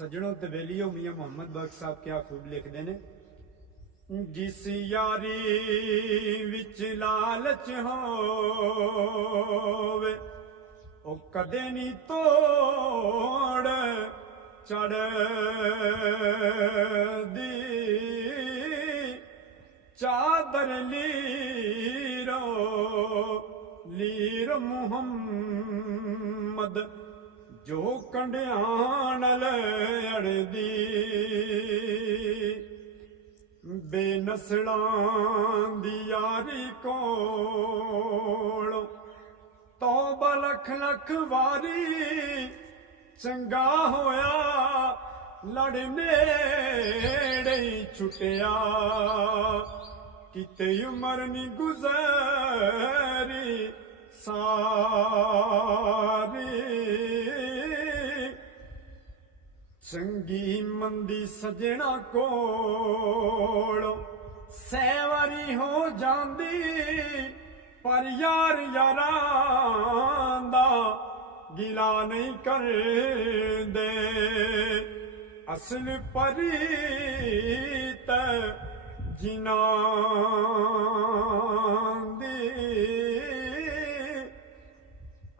सजनों ते वेलियो मियां मोहम्मद बख्श साहब क्या खूब लिखते ने, जिस यारी विच लालच होवे ओ कदे नी तोड़ चढ़दी, चादर लीरो लीर मुहम्मद जो कंडियां नाल अड़दी, बेनसलां दी यारी कोल तौबा लख लख वारी, चंगा होया लड़ नेड़े छुटिया, किते उमर नी गुज़री सारी, चंगी मंदी सजना कोल सैवारी हो जांदी, पर यार यारां दा गिला नहीं करदे, असल परीत जिना